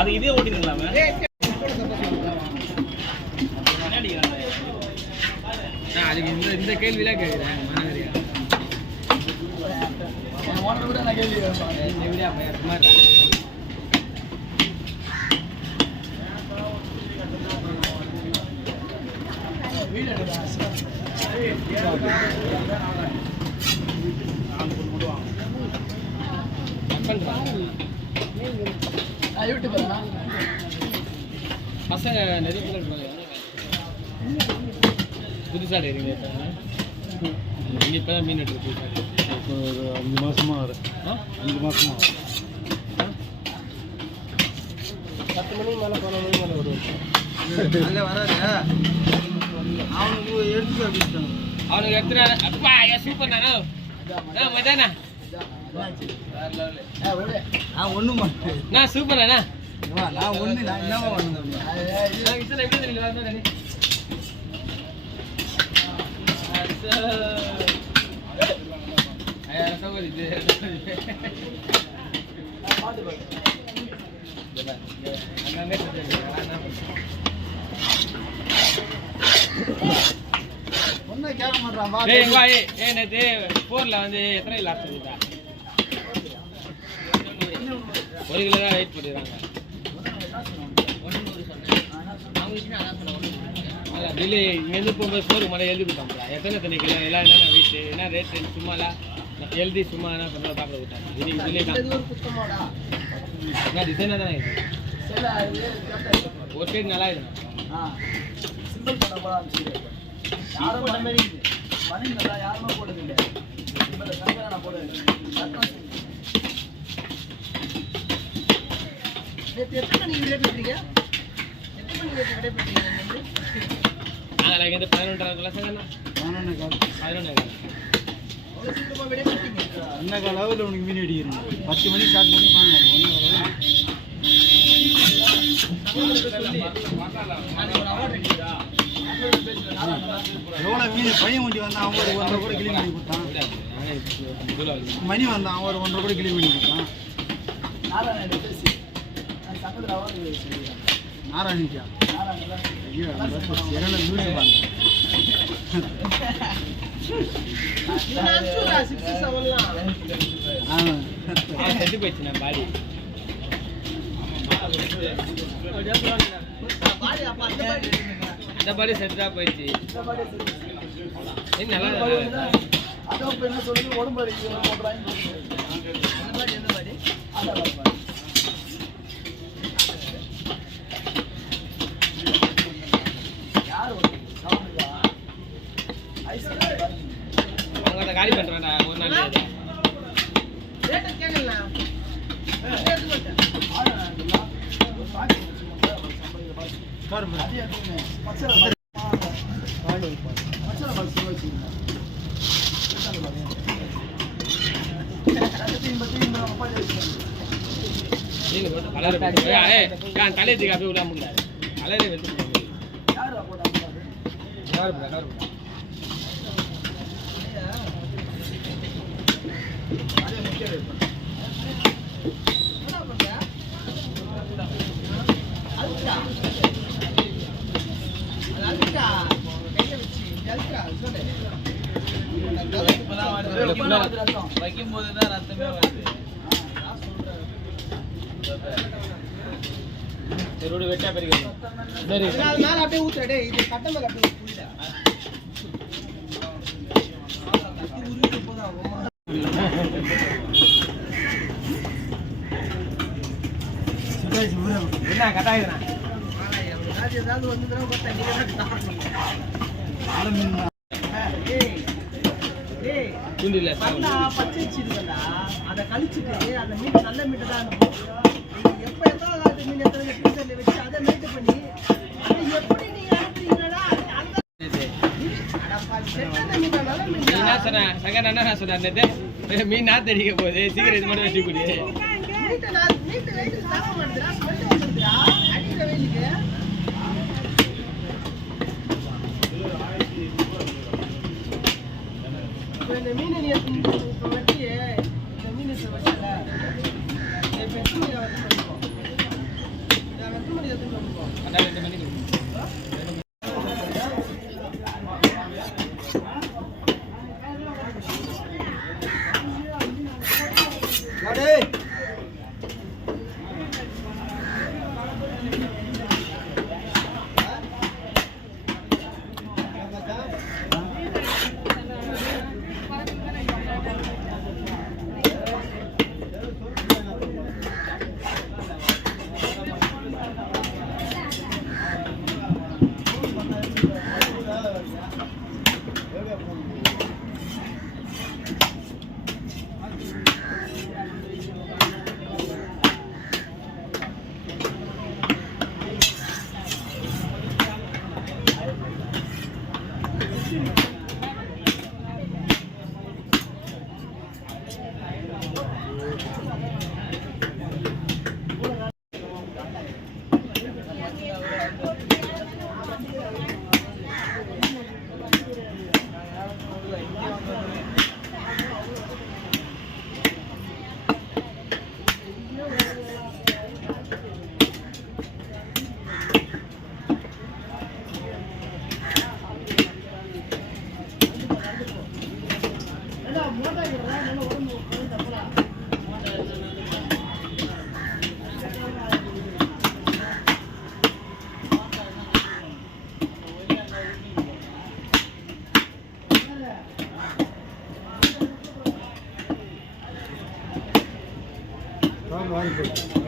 அது இதே ஓட்டிங்களாமே அதுக்கு இந்த கேள்விலாம் கேட்குறேன் மாநகரியா கூட நான் கேள்வி யூடியூப் பசங்க நிறைய பேர் இருப்பாங்க புதுசாக இருக்கீங்க நீங்கள் இப்போ தான் மீன் எடுத்து இப்போ ஒரு 5 மாதமாக வரும் 5 மாதமாக வரும் 10 மணிக்கு மேலே 11 மணிக்கு மேலே வருவாங்க அதில் வராது அவனுக்கு எடுத்து அப்படின்ட்டாங்க அவனுக்கு எடுத்துறாரு அப்பா சூப்பர் தானே மதானா ஒன்றும் நான் சூப்பர் அண்ணா நான் ஒன்று நான் என்னவா வரணும் நேற்று போர்ல வந்து எத்தனை லாஸ்ட் இருக்குதா 1 கிலோ தான் வெயிட் பண்ணிடுறாங்க டெல்லி இங்கேருந்து போகும்போது சோறு மழை எழுதி கொடுத்தாங்களா எத்தனை கிலோ எல்லாம் என்னென்ன வெயிட் என்ன ரேட்டு சும்மாலாம் எழுதி சும்மா என்ன பண்ண சாப்பிட விட்டாங்க இதுலேயே தான் என்ன டிசைனாக தானே இருக்குது ஒரு சைடு நல்லா இருக்குது யாருமே போடுறது இல்லை எத்தனை மணிக்கு விடை பெற்றீங்க நாங்கள் 11:30 கிளாஸ் 11 என்ன காலாவில் உனக்கு மீன் அடிக்கிறீங்க 10 மணிக்கு ஸ்டார்ட் பண்ணி எவ்வளோ மீன் பையன் வண்டி வந்தான் அவன் ஒரு 1.5 கூட கிளீன் பண்ணி கொடுத்தான் மணி வந்தான் அவன் ஒரு 1.5 கூட கிளீன் பண்ணி கொடுத்தான் நாராயணிக்கா ஐயோ செத்து போயிடுச்சு நான் பாடி இந்த பாடி செத்துதான் போயிடுச்சு நல்லா சொல்லி உடம்பு அவங்க காலி பண்றான்டா ஒரு நாள் தலையத்துக்கு அப்படியே விட முடியாது கலரே வெத்து வைக்கும் போதுதான் ரத்தமே வருது சரி வெட்டா பெருக சரி மேல அப்படியே ஊத்துடே இது கட்ட மேல அப்படியே புடிடா என்ன கட்டாயினா ஏதாவது வந்துதுனா பார்த்தா நீங்க துண்டில பச்சை வச்சிருக்கடா அத கழிச்சிட்டு அந்த மீன் நல்ல மீன் தான் எப்ப எத்தனை மீன் எத்தனை ஃப்ரீசர்ல வச்சு அத மெயின்ட் பண்ணி அது எப்படி நீங்க அனுப்புறீங்கடா அந்த அடப்பா செட்டத மீன் நல்ல மீன் என்ன சொன்னா சங்கன என்ன சொன்னானே மீன் நான் தெரிக்க போகுது சீக்கிரம் இது மட்டும் வெட்டி குடி மீட் வெயிட் சாப்பிட மாட்டேடா ஸ்மெல் வந்துடுடா அடிக்கிற வெயிலுக்கு இந்த மீன் நீ வெட்டி இந்த மீன் வச்சல நல்லா உடம்பு தப்பலாம். வாங்கி